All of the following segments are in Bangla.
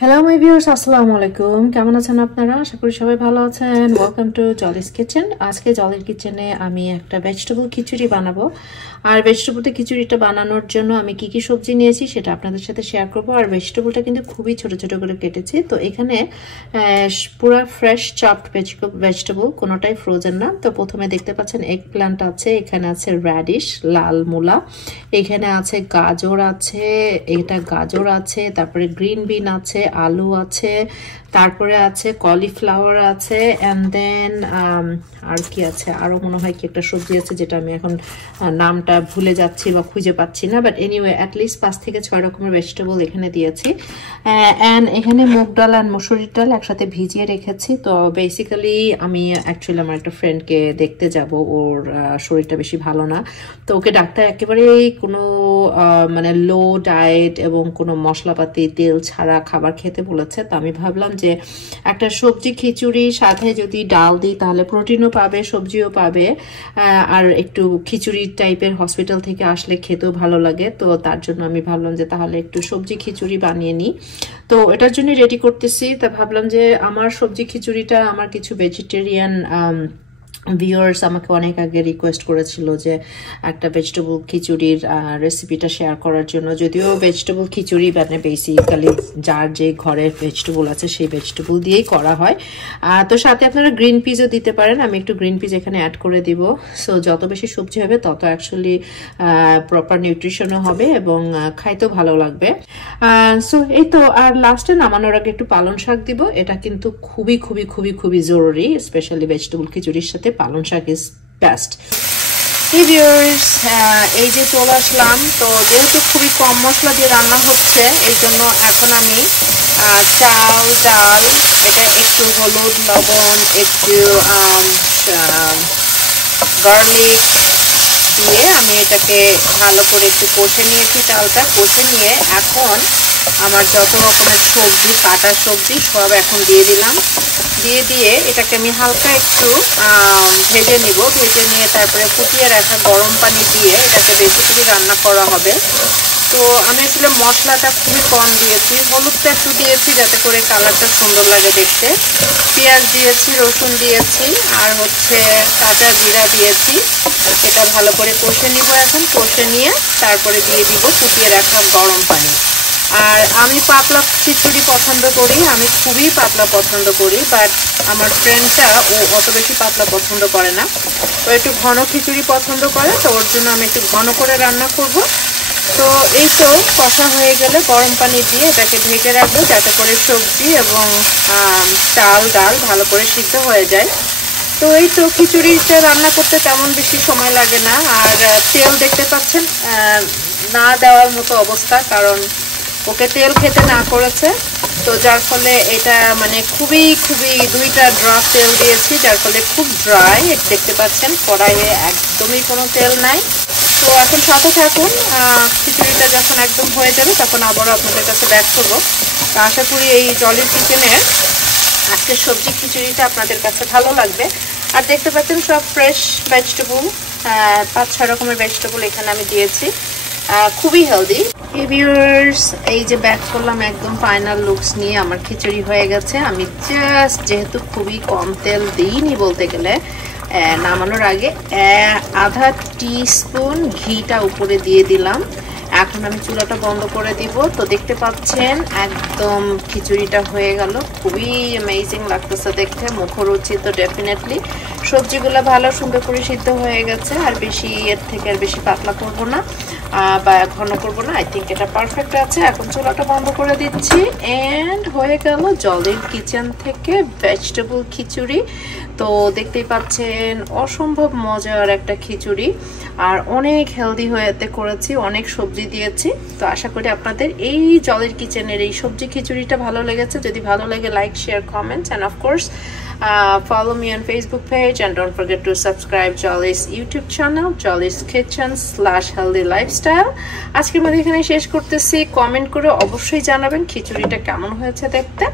হ্যালো মাই ভিউয়ার্স, আসসালামু আলাইকুম। কেমন আছেন আপনারা? আশা করি সবাই ভালো আছেন। Welcome to জলিস kitchen. আজকে জলির কিচেনে আমি একটা ভেজিটেবল খিচুড়ি বানাবো। আর ভেজিটেবলটা খিচুড়িটা বানানোর জন্য আমি কি কি সবজি নিয়েছি সেটা আপনাদের সাথে শেয়ার করব। আর ভেজিটেবলটা কিন্তু খুবই ছোট ছোট করে কেটেছি। তো এখানে পুরো ফ্রেশ চপড ভেজিটেবল, কোনোটাই ফ্রোজেন না। তো প্রথমে দেখতে পাচ্ছেন এগ প্ল্যান্ট আছে, এখানে আছে র্যাডিশ লাল মূলা, এখানে আছে গাজর আছে, এটা গাজর আছে, তারপরে গ্রিন বিন আছে, আলু আছে, তারপরে আছে কলিফ্লাওয়ার আছে, এন্ড দেন আর কি আছে, আরো মনে হয় কি একটা সবজি আছে যেটা আমি এখন নামটা ভুলে যাচ্ছি বা খুঁজে পাচ্ছি না, বাট এনিওয়ে অ্যাটলিস্ট 5 থেকে 6 রকমের ভেজিটেবল এখানে দিয়েছি। অ্যান্ড এখানে মুগ ডাল আর মসুরির ডাল একসাথে ভিজিয়ে রেখেছি। তো বেসিক্যালি আমি অ্যাকচুয়ালি আমার একটা ফ্রেন্ডকে দেখতে যাব, ওর শরীরটা বেশি ভালো না। তো ওকে ডাক্তার একেবারেই কোনো মানে লো ডায়েট এবং কোনো মশলাপাতি তেল ছাড়া খাবার খেতে বলেছে। তো আমি ভাবলাম যে একটা সবজি খিচুড়ির সাথে যদি ডাল দিই তাহলে প্রোটিনও পাবে, সবজিও পাবে, আর একটু খিচুড়ি টাইপের হসপিটাল থেকে আসলে খেতেও ভালো লাগে। তো তার জন্য আমি ভাবলাম যে তাহলে একটু সবজি খিচুড়ি বানিয়ে নিই। তো এটার জন্য রেডি করতেছি। তা ভাবলাম যে আমার সবজি খিচুড়িটা আমার কিছু ভেজিটেরিয়ান ভিউয়ার্স আমাকে অনেক আগে রিকোয়েস্ট করেছিল যে একটা ভেজিটেবল খিচুড়ির রেসিপিটা শেয়ার করার জন্য। যদিও ভেজিটেবল খিচুড়ি মানে বেসিক্যালি যার যে ঘরের ভেজিটেবল আছে সেই ভেজিটেবল দিয়েই করা হয়। তো সাথে আপনারা গ্রিন পিসও দিতে পারেন, আমি একটু গ্রিন পিস এখানে অ্যাড করে দিব। সো যত বেশি সবজি হবে তত অ্যাকচুয়ালি প্রপার নিউট্রিশনও হবে এবং খাইতেও ভালো লাগবে। সো এই তো, আর লাস্টে নামানোর আগে একটু পালং শাক দিব। এটা কিন্তু খুবই খুবই খুবই খুবই জরুরি, স্পেশালি ভেজিটেবল খিচুড়ির সাথে পালং শাক ইজ বেস্ট। এই যে চলে আসলাম। তো যেহেতু খুবই কম মশলা দিয়ে রান্না হচ্ছে, এই জন্য এখন আমি চাল ডাল, এটা একটু হলুদ লবণ, একটু গার্লিক দিয়ে আমি এটাকে ভালো করে একটু কষে নিয়েছি। চালটা কষে নিয়ে এখন আমার যত রকমের সবজি, কাটা সবজি সব এখন দিয়ে দিলাম। দিয়ে এটাকে আমি হালকা একটু ভেজে নিব। ভেজে নিয়ে তারপরে ফুটিয়ে রাখা গরম পানি দিয়ে এটাকে বেসিক্যালি রান্না করা হবে। তো আমি আসলে মশলাটা খুবই কম দিয়েছি, হলুদটা একটু দিয়েছি যাতে করে কালারটা সুন্দর লাগে দেখতে। পেঁয়াজ দিয়েছি, রসুন দিয়েছি, আর হচ্ছে কাঁচা জিরা দিয়েছি। এটা ভালো করে কষে নিব। এখন কষে নিয়ে তারপরে দিয়ে দিব ফুটিয়ে রাখা গরম পানি। আর আমি পাতলা খিচুড়ি পছন্দ করি, আমি খুবই পাতলা পছন্দ করি, বাট আমার ফ্রেন্ডটা ও অত বেশি পাতলা পছন্দ করে না, ও একটু ঘন খিচুড়ি পছন্দ করে। তো ওর জন্য আমি একটু ঘন করে রান্না করব। তো এই তো কষা হয়ে গেলে গরম পানি দিয়ে এটাকে ঢেকে রাখবো যাতে করে সবজি এবং চাল ডাল ভালো করে সিদ্ধ হয়ে যায়। তো এই তো খিচুড়িটা রান্না করতে তেমন বেশি সময় লাগে না। আর তেল দেখতে পাচ্ছেন না দেওয়ার মতো অবস্থা, কারণ ওকে তেল খেতে না করেছে। তো যার ফলে এটা মানে খুবই খুবই 2টা ড্রপ তেল দিয়েছি, যার ফলে খুব ড্রাই দেখতে পাচ্ছেন। কড়াইয়ে একদমই কোনো তেল নাই। তো এখন সাথে থাকুন, খিচুড়িটা যখন একদম হয়ে যাবে তখন আবারও আপনাদের কাছে ব্যাক করবো। তো আশা করি এই জলের কিচেনের আজকের সবজি খিচুড়িটা আপনাদের কাছে ভালো লাগবে। আর দেখতে পাচ্ছেন সব ফ্রেশ ভেজিটেবল, 5-6 রকমের ভেজিটেবল এখানে আমি দিয়েছি, খুবই হেলদি। ভিউয়ার্স, এই যে ব্যাক করলাম একদম ফাইনাল লুকস নিয়ে। আমার খিচুড়ি হয়ে গেছে। আমি জাস্ট যেহেতু খুবই কম তেল দিইনি বলতে গেলে, নামানোর আগে আধা টিস্পুন ঘিটা উপরে দিয়ে দিলাম। এখন আমি চুলাটা বন্ধ করে দিব। তো দেখতে পাচ্ছেন একদম খিচুড়িটা হয়ে গেল, খুবই অ্যামেজিং লাগতেছে দেখতে, মুখরুচি তো ডেফিনেটলি। সবজিগুলো ভালো সুন্দর করে সিদ্ধ হয়ে গেছে। আর বেশি এর থেকে আর বেশি পাতলা করবো না বা ঘন করবো না, আই থিঙ্ক এটা পারফেক্ট আছে। এখন চুলাটা বন্ধ করে দিচ্ছি। এন্ড হয়ে গেল জলের কিচেন থেকে ভেজিটেবল খিচুড়ি। তো দেখতেই পাচ্ছেন অসম্ভব মজার একটা খিচুড়ি, আর অনেক হেলদি হয়েতে করেছি, অনেক সবজি দিয়েছি। তো আশা করি আপনাদের এই জলের কিচেনের এই সবজি খিচুড়িটা ভালো লেগেছে। যদি ভালো লাগে, like, share, comments, and of course follow me on Facebook page, and don't forget to subscribe Jolly's YouTube channel, Jolly's Kitchen/Healthy Lifestyle. আজকের মধ্যে এখানে শেষ করতেছি। কমেন্ট করে অবশ্যই জানাবেন খিচুড়িটা কেমন হয়েছে দেখতে,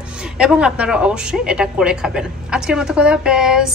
এবং আপনারা অবশ্যই এটা করে খাবেন। আজকের মতো কথা, পেস।